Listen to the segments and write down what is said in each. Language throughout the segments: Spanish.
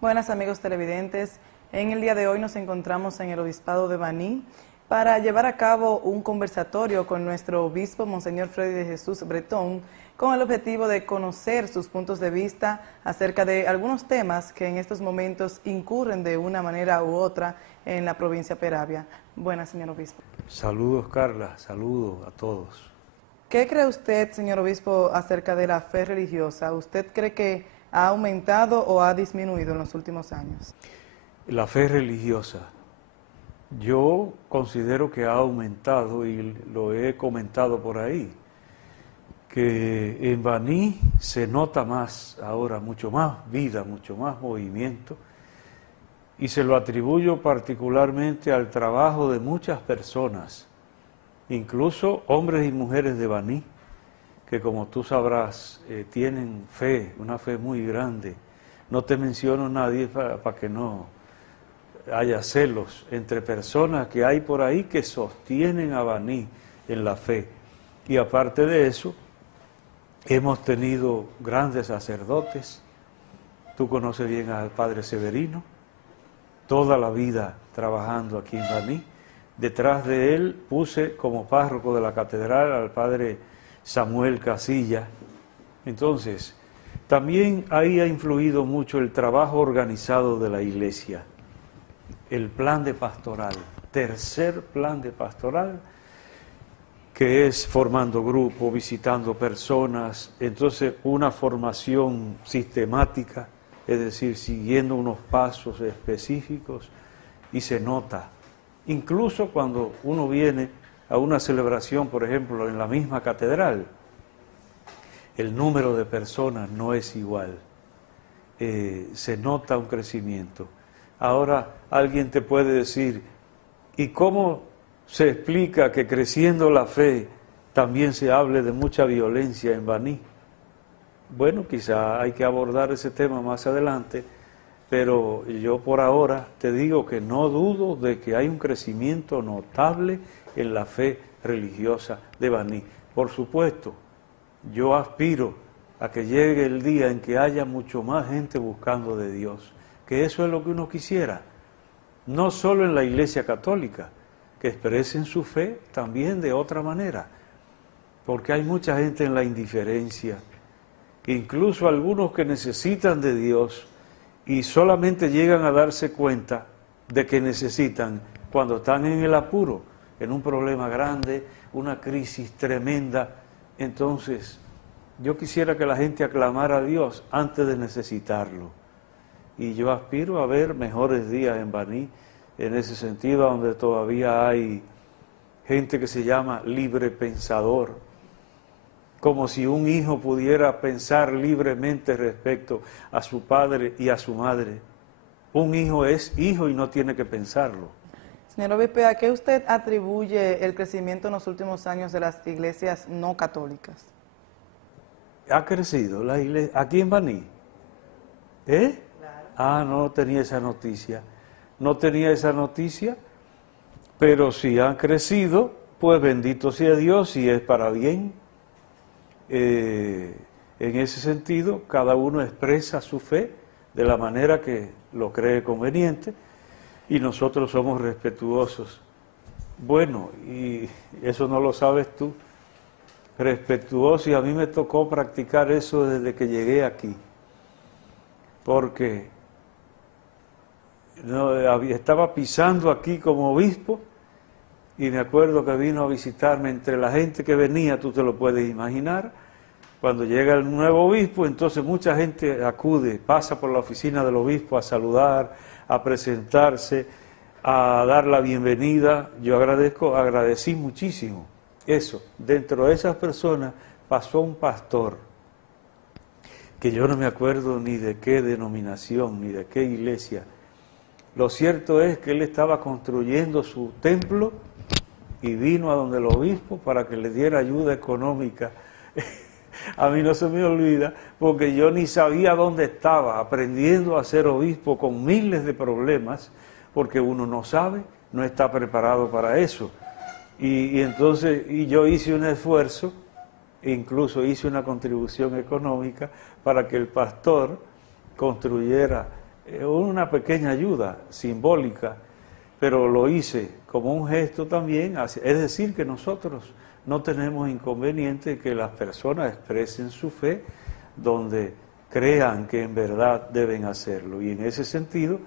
Buenas amigos televidentes, en el día de hoy nos encontramos en el Obispado de Baní para llevar a cabo un conversatorio con nuestro obispo, Monseñor Freddy de Jesús Bretón, con el objetivo de conocer sus puntos de vista acerca de algunos temas que en estos momentos incurren de una manera u otra en la provincia de Peravia. Buenas, señor obispo. Saludos, Carla, saludos a todos. ¿Qué cree usted, señor obispo, acerca de la fe religiosa? ¿Usted cree que ha aumentado o ha disminuido en los últimos años? La fe religiosa, yo considero que ha aumentado y lo he comentado por ahí, que en Baní se nota más ahora, mucho más vida, mucho más movimiento, y se lo atribuyo particularmente al trabajo de muchas personas, incluso hombres y mujeres de Baní, que como tú sabrás, tienen fe, una fe muy grande. No te menciono nadie para que no haya celos entre personas que hay por ahí que sostienen a Baní en la fe. Y aparte de eso, hemos tenido grandes sacerdotes. Tú conoces bien al Padre Severino, toda la vida trabajando aquí en Baní. Detrás de él puse como párroco de la catedral al Padre Samuel Casilla. Entonces, también ahí ha influido mucho el trabajo organizado de la Iglesia, el plan de pastoral, tercer plan de pastoral, que es formando grupos, visitando personas, entonces una formación sistemática, es decir, siguiendo unos pasos específicos, y se nota, incluso cuando uno viene a una celebración, por ejemplo, en la misma catedral, el número de personas no es igual, se nota un crecimiento. Ahora alguien te puede decir, ¿y cómo se explica que creciendo la fe también se hable de mucha violencia en Baní? Bueno, quizá hay que abordar ese tema más adelante, pero yo por ahora te digo que no dudo de que hay un crecimiento notable en la fe religiosa de Baní. Por supuesto, yo aspiro a que llegue el día en que haya mucho más gente buscando de Dios, que eso es lo que uno quisiera, no solo en la Iglesia Católica, que expresen su fe también de otra manera, porque hay mucha gente en la indiferencia, incluso algunos que necesitan de Dios y solamente llegan a darse cuenta de que necesitan cuando están en el apuro, en un problema grande, una crisis tremenda. Entonces, yo quisiera que la gente aclamara a Dios antes de necesitarlo. Y yo aspiro a ver mejores días en Baní, en ese sentido, donde todavía hay gente que se llama libre pensador, como si un hijo pudiera pensar libremente respecto a su padre y a su madre. Un hijo es hijo y no tiene que pensarlo. Señor obispo, ¿a qué usted atribuye el crecimiento en los últimos años de las iglesias no católicas? Ha crecido la iglesia, aquí en Baní. ¿Eh? Claro. Ah, no tenía esa noticia. No tenía esa noticia, pero si han crecido, pues bendito sea Dios y es para bien. En ese sentido, cada uno expresa su fe de la manera que lo cree conveniente y nosotros somos respetuosos. Bueno, y eso no lo sabes tú, respetuoso, y a mí me tocó practicar eso desde que llegué aquí, porque estaba pisando aquí como obispo y me acuerdo que vino a visitarme entre la gente que venía, tú te lo puedes imaginar. Cuando llega el nuevo obispo, entonces mucha gente acude, pasa por la oficina del obispo a saludar, a presentarse, a dar la bienvenida. Yo agradecí muchísimo eso. Dentro de esas personas pasó un pastor, que yo no me acuerdo ni de qué denominación, ni de qué iglesia. Lo cierto es que él estaba construyendo su templo y vino a donde el obispo para que le diera ayuda económica. A mí no se me olvida, porque yo ni sabía dónde estaba, aprendiendo a ser obispo con miles de problemas, porque uno no sabe, no está preparado para eso. Y entonces yo hice un esfuerzo, incluso hice una contribución económica para que el pastor construyera una pequeña ayuda simbólica, pero lo hice como un gesto también, es decir, que nosotros no tenemos inconveniente que las personas expresen su fe donde crean que en verdad deben hacerlo, y en ese sentido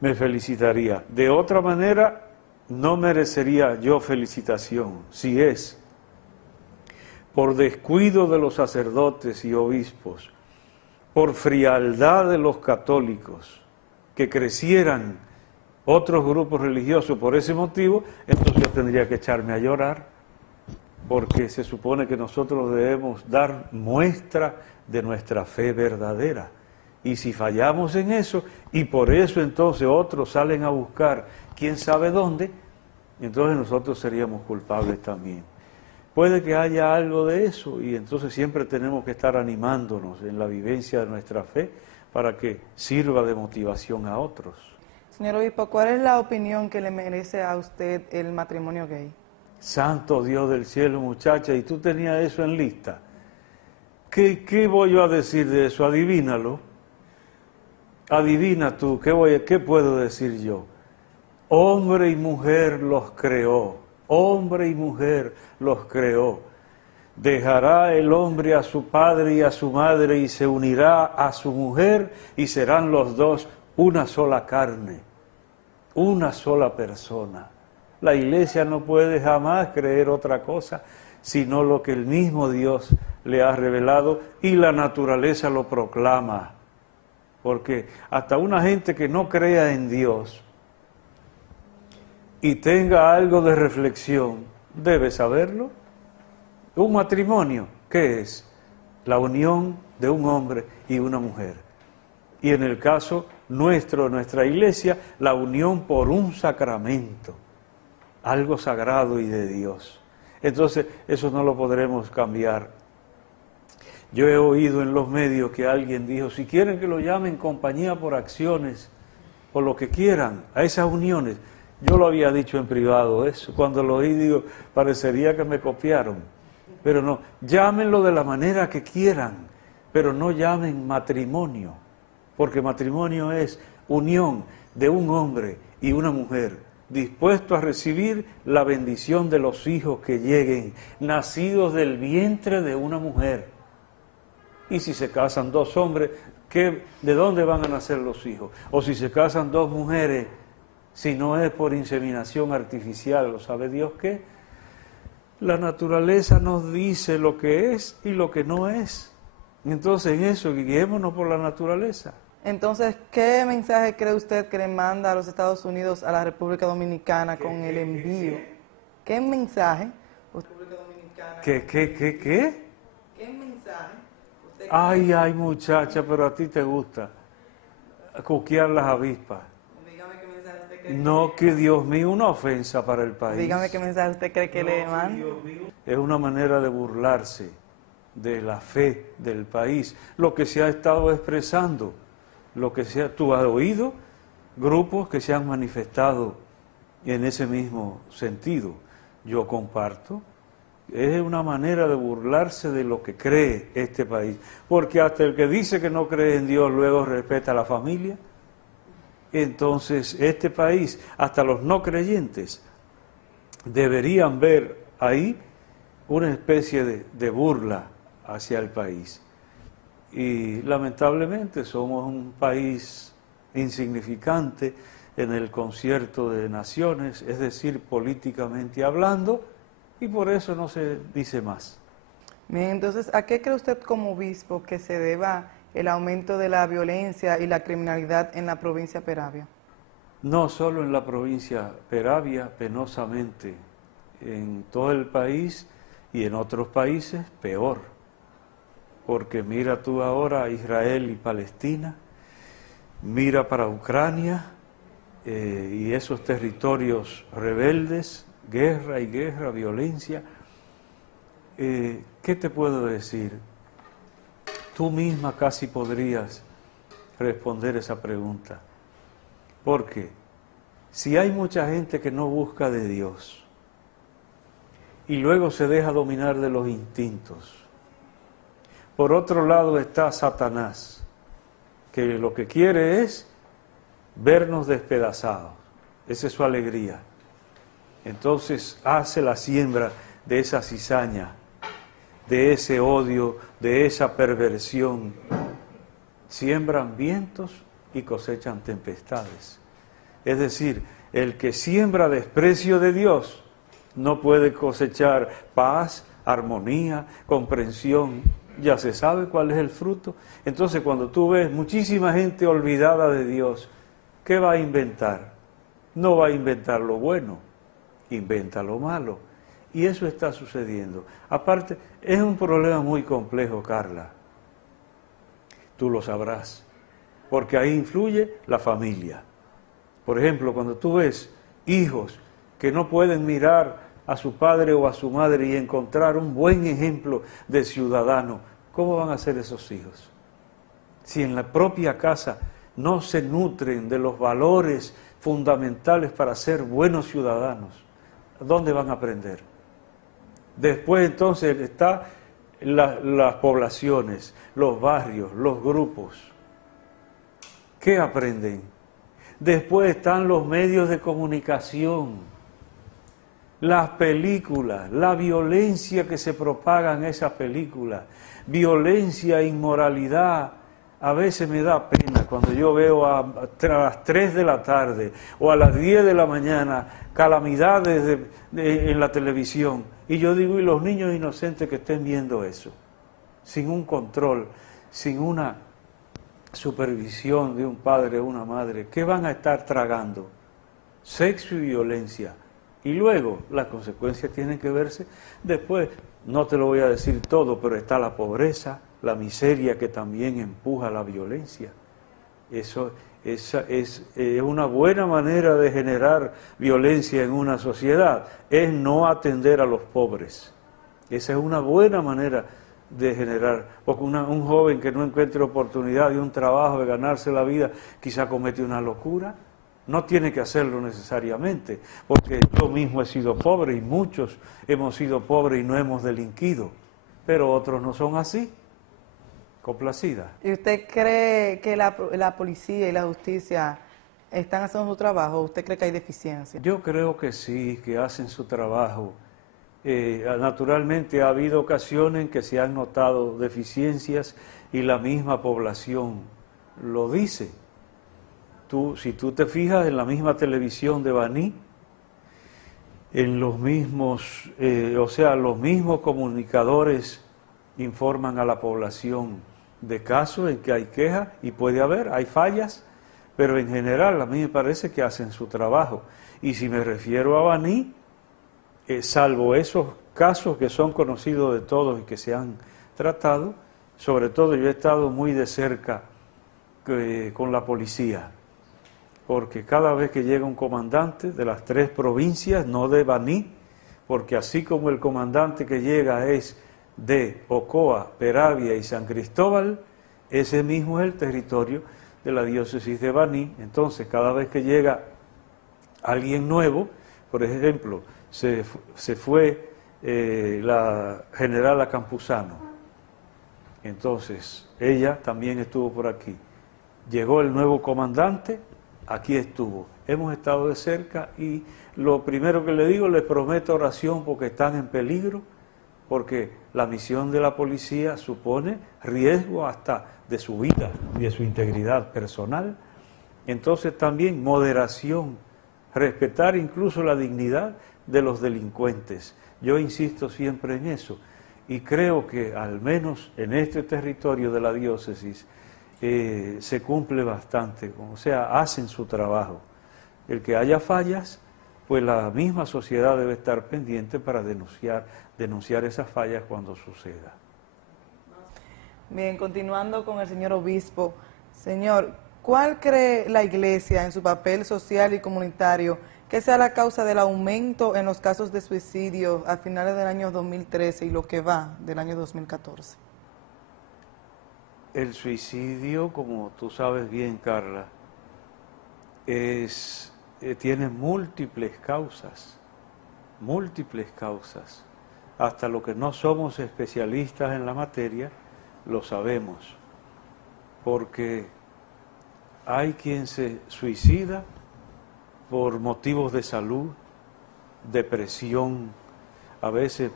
me felicitaría. De otra manera, no merecería yo felicitación si es por descuido de los sacerdotes y obispos, por frialdad de los católicos, que crecieran otros grupos religiosos por ese motivo, entonces yo tendría que echarme a llorar, porque se supone que nosotros debemos dar muestra de nuestra fe verdadera. Y si fallamos en eso, y por eso entonces otros salen a buscar quién sabe dónde, entonces nosotros seríamos culpables también. Puede que haya algo de eso, y entonces siempre tenemos que estar animándonos en la vivencia de nuestra fe para que sirva de motivación a otros. Señor obispo, ¿cuál es la opinión que le merece a usted el matrimonio gay? Santo Dios del cielo, muchacha, y tú tenías eso en lista. ¿Qué voy yo a decir de eso? Adivínalo. Adivina tú, ¿qué puedo decir yo? Hombre y mujer los creó, hombre y mujer los creó. Dejará el hombre a su padre y a su madre y se unirá a su mujer y serán los dos una sola carne, una sola persona. La Iglesia no puede jamás creer otra cosa sino lo que el mismo Dios le ha revelado, y la naturaleza lo proclama. Porque hasta una gente que no crea en Dios y tenga algo de reflexión, debe saberlo. Un matrimonio, ¿qué es? La unión de un hombre y una mujer. Y en el caso nuestro, nuestra Iglesia, la unión por un sacramento, algo sagrado y de Dios. Entonces, eso no lo podremos cambiar. Yo he oído en los medios que alguien dijo, si quieren que lo llamen compañía por acciones, o lo que quieran, a esas uniones. Yo lo había dicho en privado eso, cuando lo oí digo, parecería que me copiaron. Pero no, llámenlo de la manera que quieran, pero no llamen matrimonio, porque matrimonio es unión de un hombre y una mujer, dispuesto a recibir la bendición de los hijos que lleguen, nacidos del vientre de una mujer. Y si se casan dos hombres, ¿de dónde van a nacer los hijos? O si se casan dos mujeres, si no es por inseminación artificial, ¿lo sabe Dios qué? La naturaleza nos dice lo que es y lo que no es. Entonces en eso, guiémonos por la naturaleza. Entonces, ¿qué mensaje cree usted que le manda a los Estados Unidos a la República Dominicana con el envío? ¿Qué mensaje? ¿Qué? ¿Qué mensaje? Ay, muchacha, pero a ti te gusta cuquear las avispas. Dígame qué mensaje usted cree. No, que Dios mío, una ofensa para el país. Dígame qué mensaje usted cree que le manda. Es una manera de burlarse de la fe del país, lo que se ha estado expresando, tú has oído grupos que se han manifestado en ese mismo sentido. Yo comparto. Es una manera de burlarse de lo que cree este país, porque hasta el que dice que no cree en Dios luego respeta a la familia. Entonces este país, hasta los no creyentes, deberían ver ahí una especie de burla hacia el país. Y lamentablemente somos un país insignificante en el concierto de naciones, es decir, políticamente hablando, y por eso no se dice más. Bien, entonces, ¿a qué cree usted como obispo que se deba el aumento de la violencia y la criminalidad en la provincia de Peravia? No solo en la provincia de Peravia, penosamente, en todo el país y en otros países, peor. Porque mira tú ahora a Israel y Palestina, mira para Ucrania y esos territorios rebeldes, guerra y guerra, violencia. ¿Qué te puedo decir? Tú misma casi podrías responder esa pregunta. Porque si hay mucha gente que no busca de Dios y luego se deja dominar de los instintos, por otro lado está Satanás, que lo que quiere es vernos despedazados. Esa es su alegría. Entonces hace la siembra de esa cizaña, de ese odio, de esa perversión. Siembran vientos y cosechan tempestades. Es decir, el que siembra desprecio de Dios no puede cosechar paz, armonía, comprensión. Ya se sabe cuál es el fruto. Entonces, cuando tú ves muchísima gente olvidada de Dios, ¿qué va a inventar? No va a inventar lo bueno, inventa lo malo. Y eso está sucediendo. Aparte, es un problema muy complejo, Carla. Tú lo sabrás, porque ahí influye la familia. Por ejemplo, cuando tú ves hijos que no pueden mirar a su padre o a su madre y encontrar un buen ejemplo de ciudadano, ¿cómo van a ser esos hijos? Si en la propia casa no se nutren de los valores fundamentales para ser buenos ciudadanos, ¿dónde van a aprender? Después entonces están las poblaciones, los barrios, los grupos. ¿Qué aprenden? Después están los medios de comunicación, las películas, la violencia que se propaga en esas películas, violencia, inmoralidad. A veces me da pena cuando yo veo a las 3 de la tarde o a las 10 de la mañana calamidades en la televisión. Y yo digo, ¿y los niños inocentes que estén viendo eso? Sin un control, sin una supervisión de un padre o una madre, ¿qué van a estar tragando? Sexo y violencia. Y luego las consecuencias tienen que verse después. No te lo voy a decir todo, pero está la pobreza, la miseria que también empuja la violencia. Eso es una buena manera de generar violencia en una sociedad, es no atender a los pobres. Esa es una buena manera de generar, porque un joven que no encuentre oportunidad de un trabajo, de ganarse la vida, quizá comete una locura. No tiene que hacerlo necesariamente, porque yo mismo he sido pobre y muchos hemos sido pobres y no hemos delinquido, pero otros no son así. Complacida. ¿Y usted cree que la policía y la justicia están haciendo su trabajo? ¿Usted cree que hay deficiencia? Yo creo que sí, que hacen su trabajo. Naturalmente ha habido ocasiones en que se han notado deficiencias y la misma población lo dice. Si tú te fijas en la misma televisión de Baní, en los mismos, los mismos comunicadores informan a la población de casos en que hay quejas y puede haber, hay fallas, pero en general a mí me parece que hacen su trabajo. Y si me refiero a Baní, salvo esos casos que son conocidos de todos y que se han tratado, sobre todo yo he estado muy de cerca con la policía, porque cada vez que llega un comandante de las 3 provincias, no de Baní, porque así como el comandante que llega es de Ocoa, Peravia y San Cristóbal, ese mismo es el territorio de la diócesis de Baní. Entonces, cada vez que llega alguien nuevo, por ejemplo, se fue la generala Campuzano, entonces ella también estuvo por aquí. Llegó el nuevo comandante, aquí estuvo. Hemos estado de cerca y lo primero que le digo, les prometo oración porque están en peligro, porque la misión de la policía supone riesgo hasta de su vida y de su integridad personal. Entonces también moderación, respetar incluso la dignidad de los delincuentes. Yo insisto siempre en eso y creo que al menos en este territorio de la diócesis se cumple bastante, o sea, hacen su trabajo. El que haya fallas, pues la misma sociedad debe estar pendiente para denunciar esas fallas cuando suceda. Bien, continuando con el señor obispo. Señor, ¿cuál cree la Iglesia en su papel social y comunitario que sea la causa del aumento en los casos de suicidio a finales del año 2013 y lo que va del año 2014? El suicidio, como tú sabes bien, Carla, tiene múltiples causas. Hasta lo que no somos especialistas en la materia, lo sabemos, porque hay quien se suicida por motivos de salud, depresión, a veces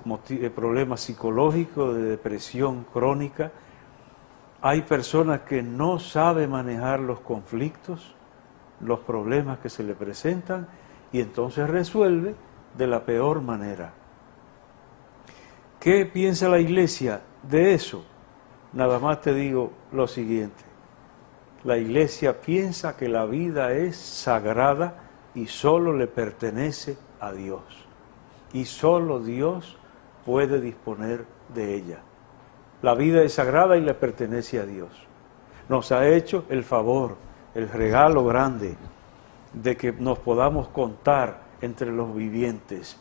problemas psicológicos, de depresión crónica. Hay personas que no saben manejar los conflictos, los problemas que se le presentan, y entonces resuelve de la peor manera. ¿Qué piensa la Iglesia de eso? Nada más te digo lo siguiente. La Iglesia piensa que la vida es sagrada y solo le pertenece a Dios. Y solo Dios puede disponer de ella. La vida es sagrada y le pertenece a Dios. Nos ha hecho el favor, el regalo grande de que nos podamos contar entre los vivientes,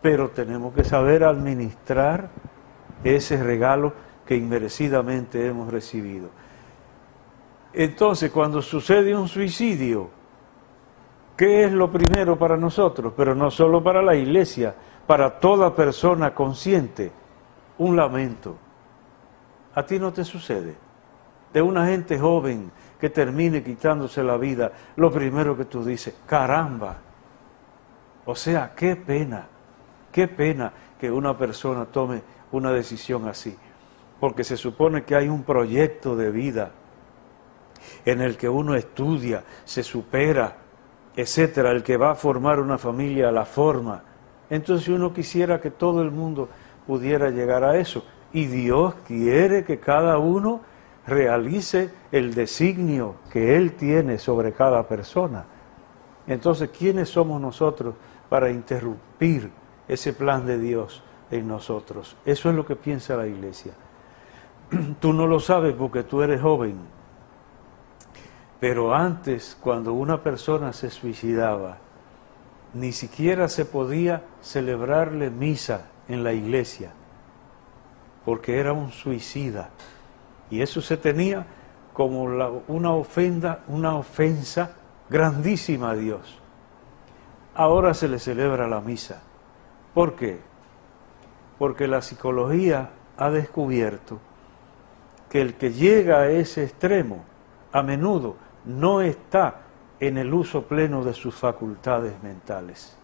pero tenemos que saber administrar ese regalo que inmerecidamente hemos recibido. Entonces, cuando sucede un suicidio, ¿qué es lo primero para nosotros? Pero no solo para la Iglesia, para toda persona consciente, un lamento. ¿A ti no te sucede? De una gente joven que termine quitándose la vida, lo primero que tú dices, caramba. O sea, qué pena que una persona tome una decisión así. Porque se supone que hay un proyecto de vida en el que uno estudia, se supera, etcétera, el que va a formar una familia la forma. Entonces uno quisiera que todo el mundo pudiera llegar a eso. Y Dios quiere que cada uno realice el designio que Él tiene sobre cada persona. Entonces, ¿quiénes somos nosotros para interrumpir ese plan de Dios en nosotros? Eso es lo que piensa la Iglesia. Tú no lo sabes porque tú eres joven, pero antes, cuando una persona se suicidaba, ni siquiera se podía celebrarle misa en la iglesia, porque era un suicida. Y eso se tenía como una ofensa grandísima a Dios. Ahora se le celebra la misa. ¿Por qué? Porque la psicología ha descubierto que el que llega a ese extremo, a menudo, no está en el uso pleno de sus facultades mentales.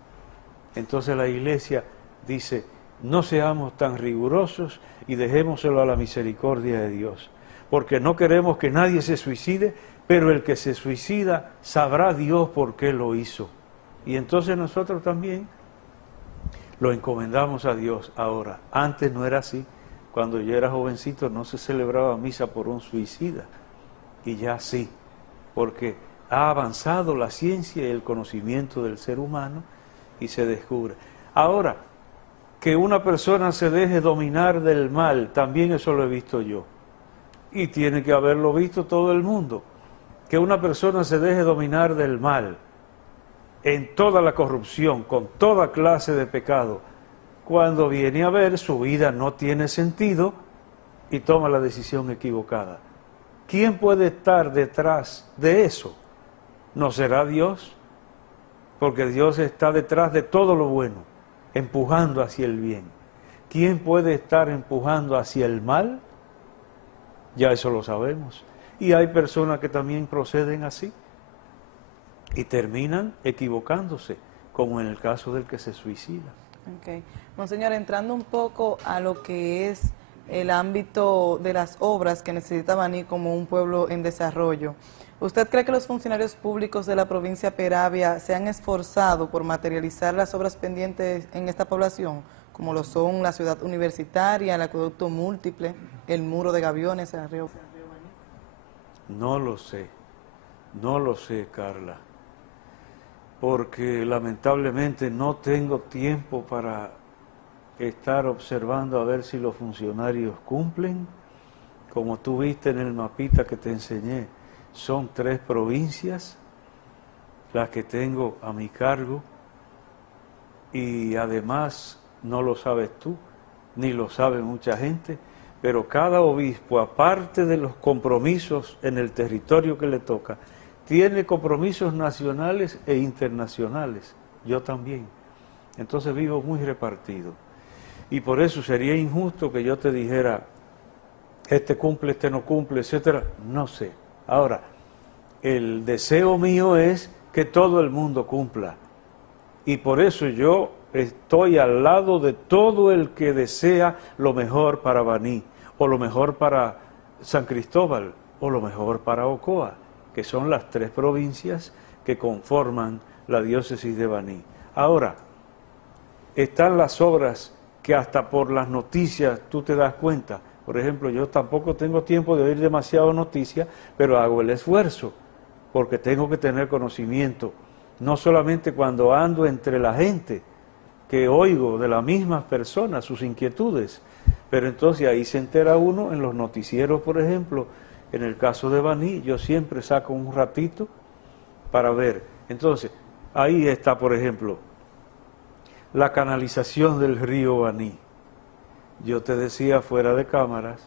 Entonces la Iglesia dice, no seamos tan rigurosos y dejémoselo a la misericordia de Dios, porque no queremos que nadie se suicide, pero el que se suicida sabrá Dios por qué lo hizo. Y entonces nosotros también lo encomendamos a Dios ahora. Antes no era así. Cuando yo era jovencito no se celebraba misa por un suicida, y ya sí, porque ha avanzado la ciencia y el conocimiento del ser humano y se descubre. Ahora, que una persona se deje dominar del mal, también eso lo he visto yo. Y tiene que haberlo visto todo el mundo. Que una persona se deje dominar del mal, en toda la corrupción, con toda clase de pecado, cuando viene a ver su vida no tiene sentido y toma la decisión equivocada. ¿Quién puede estar detrás de eso? ¿No será Dios? Porque Dios está detrás de todo lo bueno, empujando hacia el bien. ¿Quién puede estar empujando hacia el mal? Ya eso lo sabemos. Y hay personas que también proceden así y terminan equivocándose, como en el caso del que se suicida. Okay. Monseñor, entrando un poco a lo que es el ámbito de las obras que necesita Baní como un pueblo en desarrollo, ¿usted cree que los funcionarios públicos de la provincia de Peravia se han esforzado por materializar las obras pendientes en esta población, como lo son la ciudad universitaria, el acueducto múltiple, el muro de Gaviones, el río Baní? No lo sé, Carla, porque lamentablemente no tengo tiempo para estar observando a ver si los funcionarios cumplen. Como tú viste en el mapita que te enseñé, son 3 provincias las que tengo a mi cargo y además no lo sabes tú, ni lo sabe mucha gente, pero cada obispo, aparte de los compromisos en el territorio que le toca, tiene compromisos nacionales e internacionales. Yo también. Entonces vivo muy repartido. Y por eso sería injusto que yo te dijera, este cumple, este no cumple, etcétera. No sé. Ahora, el deseo mío es que todo el mundo cumpla. Y por eso yo estoy al lado de todo el que desea lo mejor para Baní, o lo mejor para San Cristóbal, o lo mejor para Ocoa, que son las 3 provincias que conforman la diócesis de Baní. Ahora, están las obras que hasta por las noticias tú te das cuenta. Por ejemplo, yo tampoco tengo tiempo de oír demasiado noticias, pero hago el esfuerzo, porque tengo que tener conocimiento, no solamente cuando ando entre la gente, que oigo de las mismas personas sus inquietudes, pero entonces ahí se entera uno en los noticieros, por ejemplo. En el caso de Baní, yo siempre saco un ratito para ver. Entonces, ahí está, por ejemplo, la canalización del río Baní. Yo te decía fuera de cámaras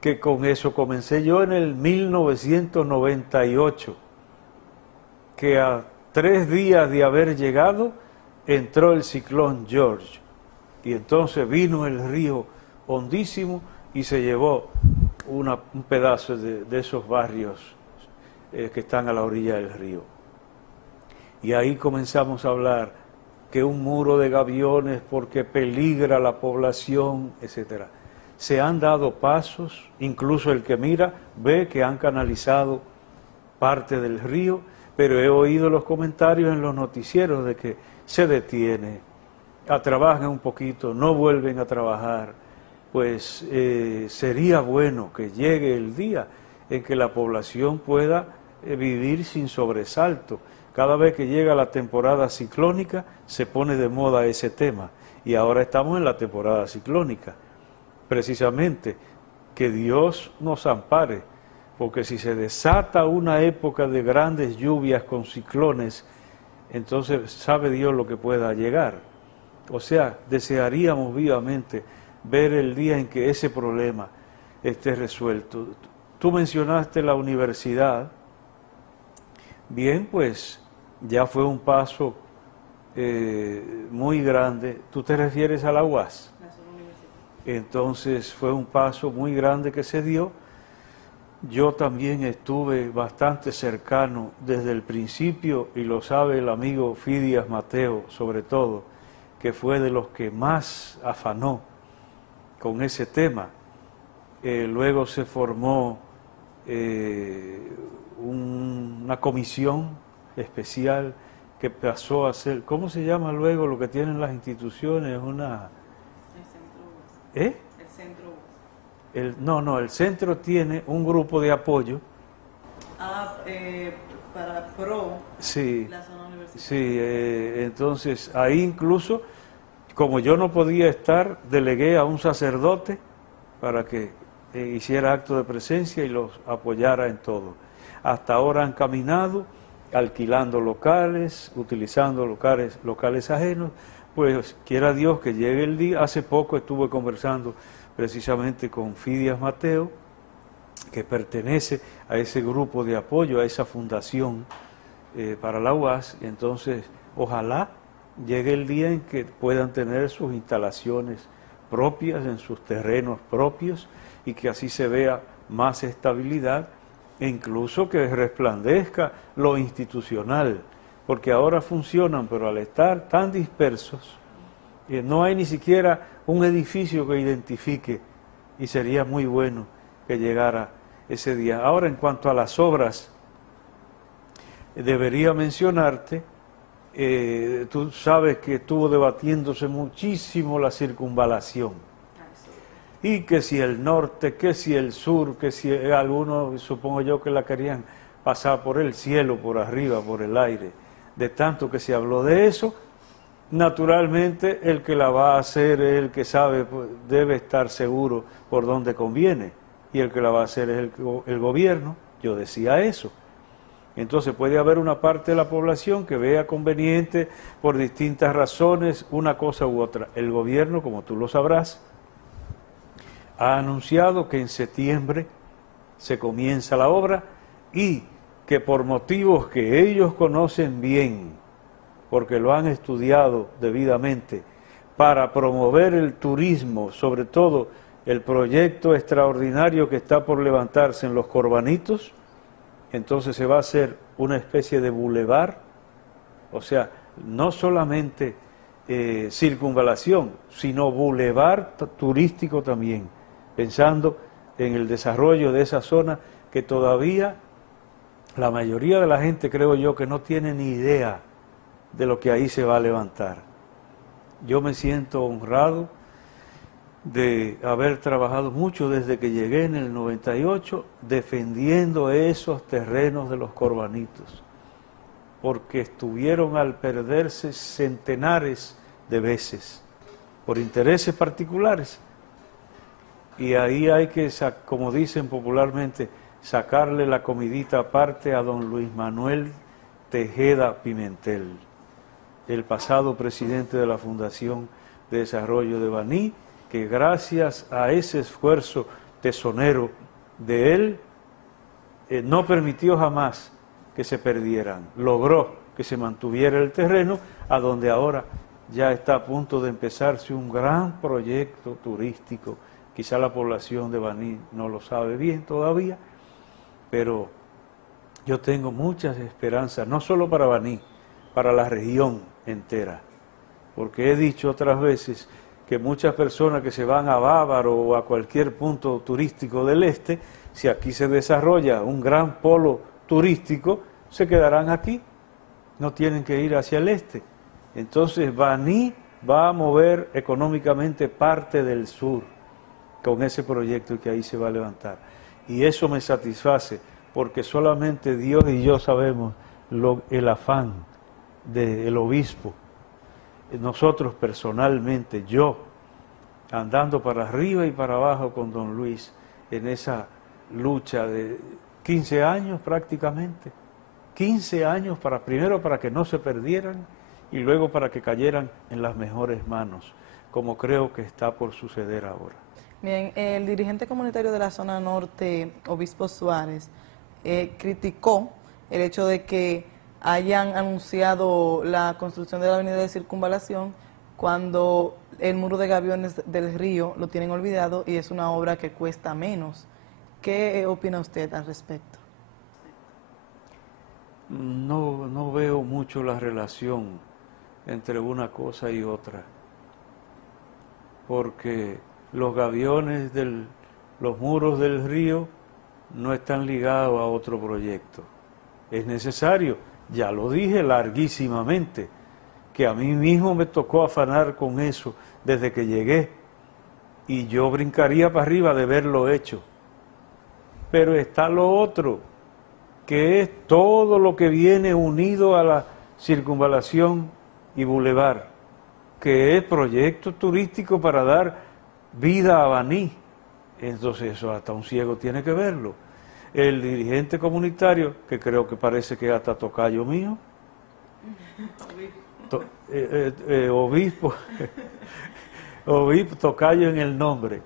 que con eso comencé yo en el 1998, que a 3 días de haber llegado entró el ciclón George, y entonces vino el río hondísimo y se llevó un pedazo de esos barrios que están a la orilla del río. Y ahí comenzamos a hablar que un muro de gaviones porque peligra la población, etcétera. Se han dado pasos, incluso el que mira ve que han canalizado parte del río, pero he oído los comentarios en los noticieros de que se detiene, trabajan un poquito, no vuelven a trabajar. Pues sería bueno que llegue el día en que la población pueda vivir sin sobresalto. Cada vez que llega la temporada ciclónica se pone de moda ese tema, y ahora estamos en la temporada ciclónica. Precisamente, que Dios nos ampare, porque si se desata una época de grandes lluvias con ciclones, entonces sabe Dios lo que pueda llegar. O sea, desearíamos vivamente ver el día en que ese problema esté resuelto. Tú mencionaste la universidad. Bien, pues ya fue un paso muy grande. ¿Tú te refieres a la UAS? Entonces fue un paso muy grande que se dio. Yo también estuve bastante cercano desde el principio, y lo sabe el amigo Fidias Mateo, sobre todo, que fue de los que más afanó con ese tema. Luego se formó una comisión especial que pasó a ser, ¿cómo se llama luego lo que tienen las instituciones? El centro UAS. No, el centro tiene un grupo de apoyo. Para PRO, sí, la zona universitaria. Sí, entonces ahí incluso, como yo no podía estar, delegué a un sacerdote para que hiciera acto de presencia y los apoyara en todo. Hasta ahora han caminado alquilando locales, utilizando locales ajenos. Pues quiera Dios que llegue el día. Hace poco estuve conversando precisamente con Fidias Mateo, que pertenece a ese grupo de apoyo, a esa fundación para la UAS. Entonces, ojalá llegue el día en que puedan tener sus instalaciones propias, en sus terrenos propios, y que así se vea más estabilidad, e incluso que resplandezca lo institucional, porque ahora funcionan, pero al estar tan dispersos, no hay ni siquiera un edificio que identifique, y sería muy bueno que llegara ese día. Ahora, en cuanto a las obras, debería mencionarte, tú sabes que estuvo debatiéndose muchísimo la circunvalación, y que si el norte, que si el sur, que si algunos, supongo yo, que la querían pasar por el cielo, por arriba, por el aire. De tanto que se habló de eso, naturalmente el que la va a hacer es el que sabe, pues, debe estar seguro por dónde conviene, y el que la va a hacer es el gobierno. Yo decía eso. Entonces puede haber una parte de la población que vea conveniente por distintas razones una cosa u otra. El gobierno, como tú lo sabrás, ha anunciado que en septiembre se comienza la obra, y que por motivos que ellos conocen bien, porque lo han estudiado debidamente, para promover el turismo, sobre todo el proyecto extraordinario que está por levantarse en los Corbanitos, entonces se va a hacer una especie de bulevar, o sea, no solamente circunvalación, sino bulevar turístico también, pensando en el desarrollo de esa zona que todavía la mayoría de la gente, creo yo, que no tiene ni idea de lo que ahí se va a levantar. Yo me siento honrado de haber trabajado mucho desde que llegué en el 98 defendiendo esos terrenos de los corbanitos, porque estuvieron al perderse centenares de veces por intereses particulares. Y ahí hay que, como dicen popularmente, sacarle la comidita aparte a don Luis Manuel Tejeda Pimentel, el pasado presidente de la Fundación de Desarrollo de Baní, que gracias a ese esfuerzo tesonero de él, no permitió jamás que se perdieran, logró que se mantuviera el terreno, a donde ahora ya está a punto de empezarse un gran proyecto turístico. Quizá la población de Baní no lo sabe bien todavía, pero yo tengo muchas esperanzas, no solo para Baní, para la región entera, porque he dicho otras veces que muchas personas que se van a Bávaro o a cualquier punto turístico del este, si aquí se desarrolla un gran polo turístico, se quedarán aquí, no tienen que ir hacia el este. Entonces Baní va a mover económicamente parte del sur con ese proyecto que ahí se va a levantar. Y eso me satisface, porque solamente Dios y yo sabemos el afán del obispo. Nosotros personalmente, yo, andando para arriba y para abajo con don Luis, en esa lucha de 15 años prácticamente, 15 años primero para que no se perdieran y luego para que cayeran en las mejores manos, como creo que está por suceder ahora. Bien, el dirigente comunitario de la zona norte, Obispo Suárez, criticó el hecho de que hayan anunciado la construcción de la avenida de Circunvalación cuando el muro de Gaviones del Río lo tienen olvidado y es una obra que cuesta menos. ¿Qué opina usted al respecto? No veo mucho la relación entre una cosa y otra, porque los gaviones los muros del río no están ligados a otro proyecto. Es necesario, ya lo dije larguísimamente, que a mí mismo me tocó afanar con eso desde que llegué, y yo brincaría para arriba de verlo hecho. Pero está lo otro, que es todo lo que viene unido a la circunvalación y bulevar, que es proyecto turístico para dar vida a Baní. Entonces eso hasta un ciego tiene que verlo. El dirigente comunitario, que creo que parece que hasta tocayo mío, obispo, tocayo en el nombre,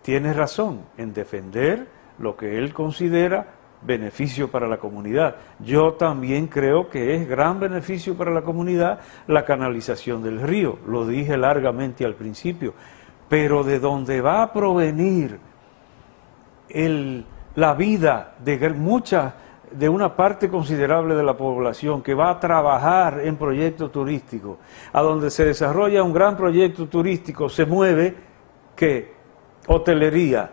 tiene razón en defender lo que él considera beneficio para la comunidad. Yo también creo que es gran beneficio para la comunidad la canalización del río, lo dije largamente al principio, pero de donde va a provenir la vida de una parte considerable de la población que va a trabajar en proyectos turísticos, a donde se desarrolla un gran proyecto turístico, se mueve que hotelería,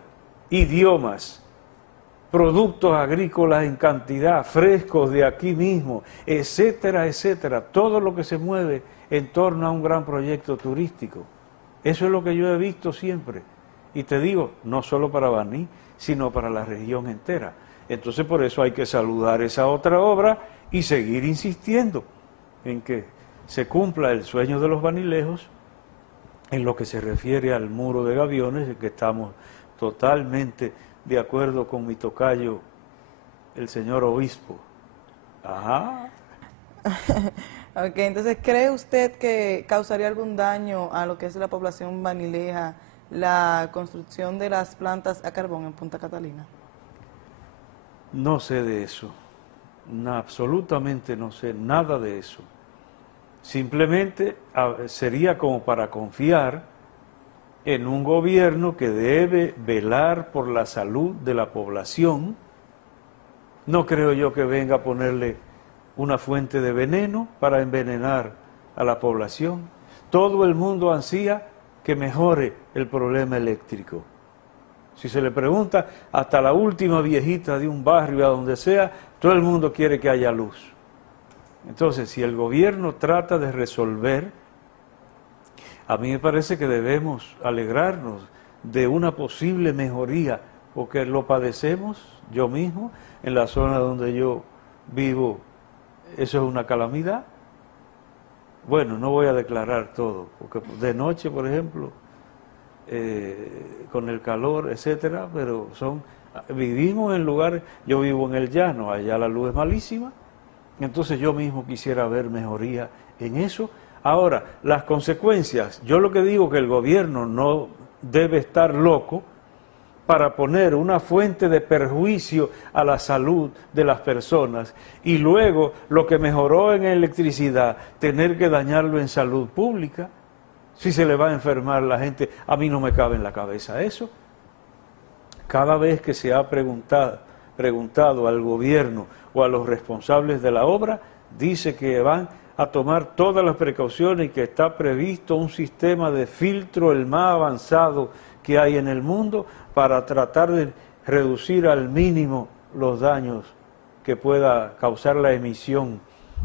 idiomas, productos agrícolas en cantidad, frescos de aquí mismo, etcétera, etcétera, todo lo que se mueve en torno a un gran proyecto turístico. Eso es lo que yo he visto siempre. Y te digo, no solo para Baní, sino para la región entera. Entonces por eso hay que saludar esa otra obra y seguir insistiendo en que se cumpla el sueño de los banilejos en lo que se refiere al muro de Gaviones, en que estamos totalmente de acuerdo con mi tocayo, el señor obispo. Ajá. Ok, entonces, ¿cree usted que causaría algún daño a lo que es la población banileja la construcción de las plantas a carbón en Punta Catalina? No sé de eso, absolutamente no sé nada de eso. Simplemente sería como para confiar en un gobierno que debe velar por la salud de la población No creo yo que venga a ponerle una fuente de veneno para envenenar a la población. Todo el mundo ansía que mejore el problema eléctrico. Si se le pregunta hasta la última viejita de un barrio, a donde sea, todo el mundo quiere que haya luz. Entonces, si el gobierno trata de resolver, a mí me parece que debemos alegrarnos de una posible mejoría, porque lo padecemos yo mismo, en la zona donde yo vivo, eso es una calamidad. Bueno, no voy a declarar todo, porque de noche, por ejemplo, con el calor, etcétera, pero vivimos en lugares, yo vivo en el llano, allá la luz es malísima, entonces yo mismo quisiera ver mejoría en eso. Ahora, las consecuencias, yo lo que digo que el gobierno no debe estar loco para poner una fuente de perjuicio a la salud de las personas y luego lo que mejoró en electricidad, tener que dañarlo en salud pública. Si se le va a enfermar la gente, a mí no me cabe en la cabeza eso. Cada vez que se ha preguntado al gobierno o a los responsables de la obra, dice que van a tomar todas las precauciones y que está previsto un sistema de filtro, el más avanzado que hay en el mundo, para tratar de reducir al mínimo los daños que pueda causar la emisión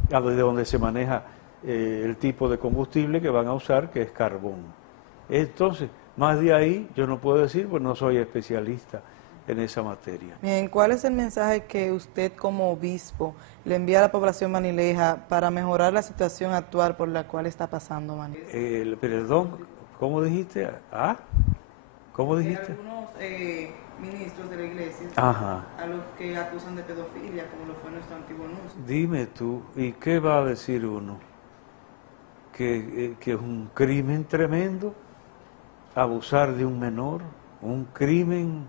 desde donde se maneja el tipo de combustible que van a usar, que es carbón. Entonces, más de ahí yo no puedo decir, pues no soy especialista en esa materia. Bien, ¿cuál es el mensaje que usted como obispo le envía a la población manileja para mejorar la situación actual por la cual está pasando Manileja? Perdón, ¿cómo dijiste? ¿Cómo dijiste? Algunos ministros de la iglesia, Ajá, a los que acusan de pedofilia, como lo fue nuestro antiguo nuncio. dime tú, ¿y qué va a decir uno? Que es un crimen tremendo abusar de un menor, un crimen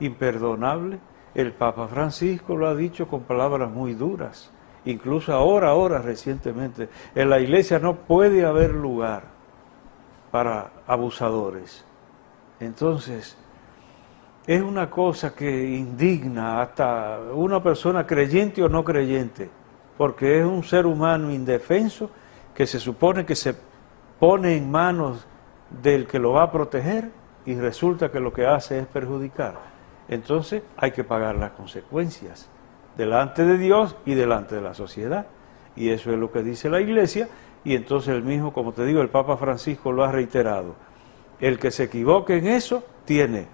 imperdonable. El Papa Francisco lo ha dicho con palabras muy duras, incluso ahora recientemente. En la iglesia no puede haber lugar para abusadores. Entonces, es una cosa que indigna hasta una persona creyente o no creyente, porque es un ser humano indefenso que se supone que se pone en manos del que lo va a proteger y resulta que lo que hace es perjudicar. Entonces hay que pagar las consecuencias delante de Dios y delante de la sociedad. Y eso es lo que dice la Iglesia, y entonces el mismo, como te digo, el Papa Francisco lo ha reiterado. El que se equivoque en eso tiene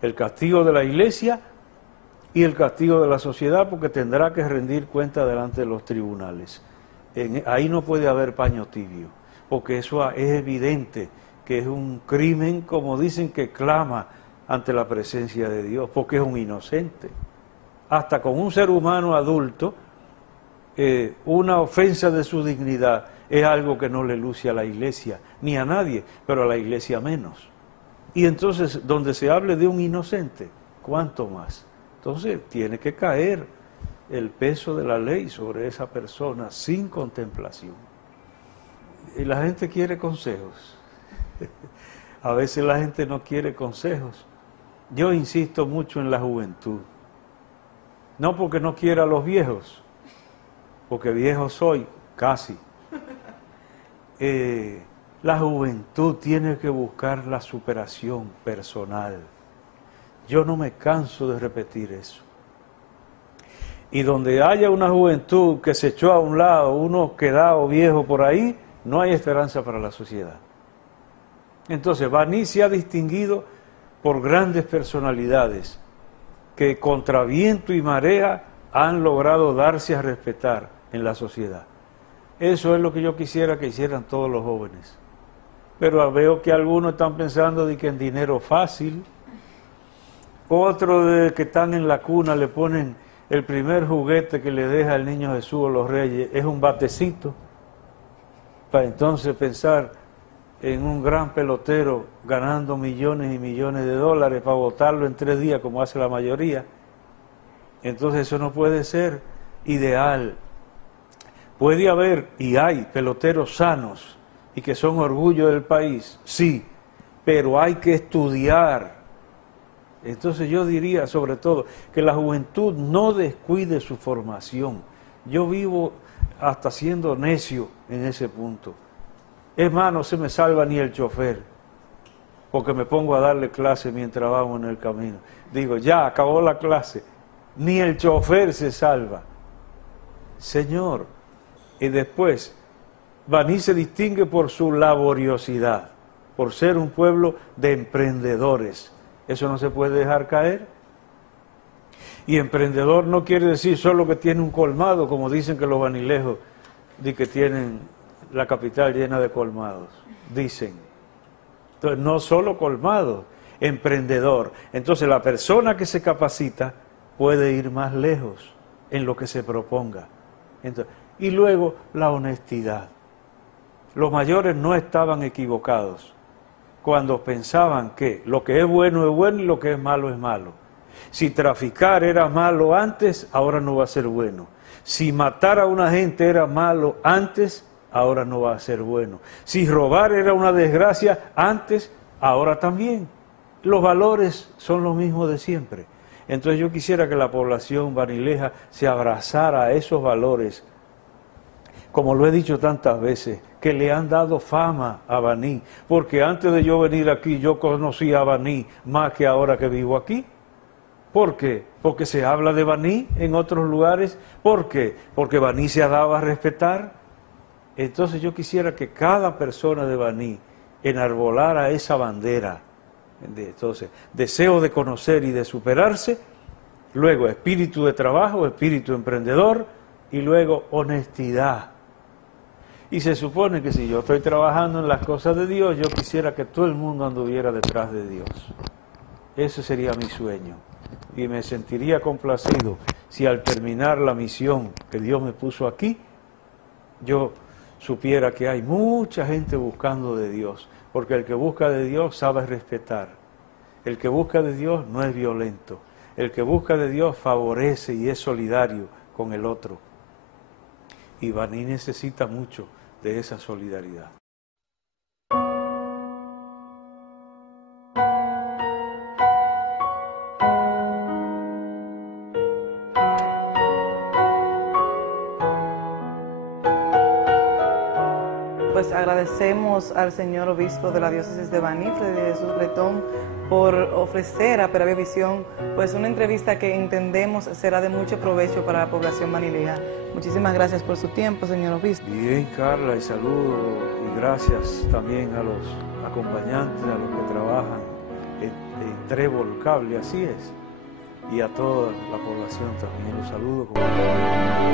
el castigo de la Iglesia y el castigo de la sociedad, porque tendrá que rendir cuenta delante de los tribunales. Ahí no puede haber paño tibio, porque eso es evidente que es un crimen, como dicen, que clama ante la presencia de Dios, porque es un inocente. Hasta con un ser humano adulto, una ofensa de su dignidad es algo que no le luce a la Iglesia, ni a nadie, pero a la Iglesia menos. Y entonces, donde se hable de un inocente, ¿cuánto más? Entonces, tiene que caer el peso de la ley sobre esa persona sin contemplación. Y la gente quiere consejos. A veces la gente no quiere consejos. Yo insisto mucho en la juventud. No porque no quiera a los viejos, porque viejo soy, casi. La juventud tiene que buscar la superación personal. Yo no me canso de repetir eso. Y donde haya una juventud que se echó a un lado, uno quedado viejo por ahí, no hay esperanza para la sociedad. Entonces, Baní se ha distinguido por grandes personalidades que contra viento y marea han logrado darse a respetar en la sociedad. Eso es lo que yo quisiera que hicieran todos los jóvenes. Pero veo que algunos están pensando de que en dinero fácil, otros de que están en la cuna le ponen el primer juguete que le deja el niño Jesús o los reyes, es un batecito, para entonces pensar en un gran pelotero ganando millones y millones de dólares para botarlo en 3 días como hace la mayoría. Entonces eso no puede ser ideal. Puede haber, y hay, peloteros sanos y que son orgullo del país, sí, pero hay que estudiar Entonces yo diría sobre todo que la juventud no descuide su formación. Yo vivo hasta siendo necio en ese punto. Es más, no se me salva ni el chofer, porque me pongo a darle clase mientras vamos en el camino. Digo, ya, acabó la clase, ni el chofer se salva. Señor, y después, Baní se distingue por su laboriosidad, por ser un pueblo de emprendedores. Eso no se puede dejar caer. Y emprendedor no quiere decir solo que tiene un colmado, como dicen que los vanilejos, de que tienen la capital llena de colmados, dicen. Entonces, no solo colmados, emprendedor. Entonces, la persona que se capacita puede ir más lejos en lo que se proponga. Entonces, y luego, la honestidad. Los mayores no estaban equivocados cuando pensaban que lo que es bueno y lo que es malo es malo. Si traficar era malo antes, ahora no va a ser bueno. Si matar a una gente era malo antes, ahora no va a ser bueno. Si robar era una desgracia antes, ahora también. Los valores son los mismos de siempre. Entonces yo quisiera que la población banileja se abrazara a esos valores, como lo he dicho tantas veces, que le han dado fama a Baní, porque antes de yo venir aquí yo conocí a Baní más que ahora que vivo aquí. ¿Por qué? Porque se habla de Baní en otros lugares. ¿Por qué? Porque Baní se ha dado a respetar. Entonces yo quisiera que cada persona de Baní enarbolara esa bandera. Entonces, deseo de conocer y de superarse, luego espíritu de trabajo, espíritu emprendedor y luego honestidad. Y se supone que si yo estoy trabajando en las cosas de Dios, yo quisiera que todo el mundo anduviera detrás de Dios. Ese sería mi sueño. Y me sentiría complacido si al terminar la misión que Dios me puso aquí, yo supiera que hay mucha gente buscando de Dios. Porque el que busca de Dios sabe respetar. El que busca de Dios no es violento. El que busca de Dios favorece y es solidario con el otro. Y Baní necesita mucho de esa solidaridad. Pues agradecemos al señor obispo de la diócesis de Baní, Fray de Jesús Bretón, por ofrecer a Peravia Visión pues una entrevista que entendemos será de mucho provecho para la población banileja. Muchísimas gracias por su tiempo, señor obispo. Bien, Carla, y saludos y gracias también a los acompañantes, a los que trabajan en Trébol Cable, así es, y a toda la población también los saludo.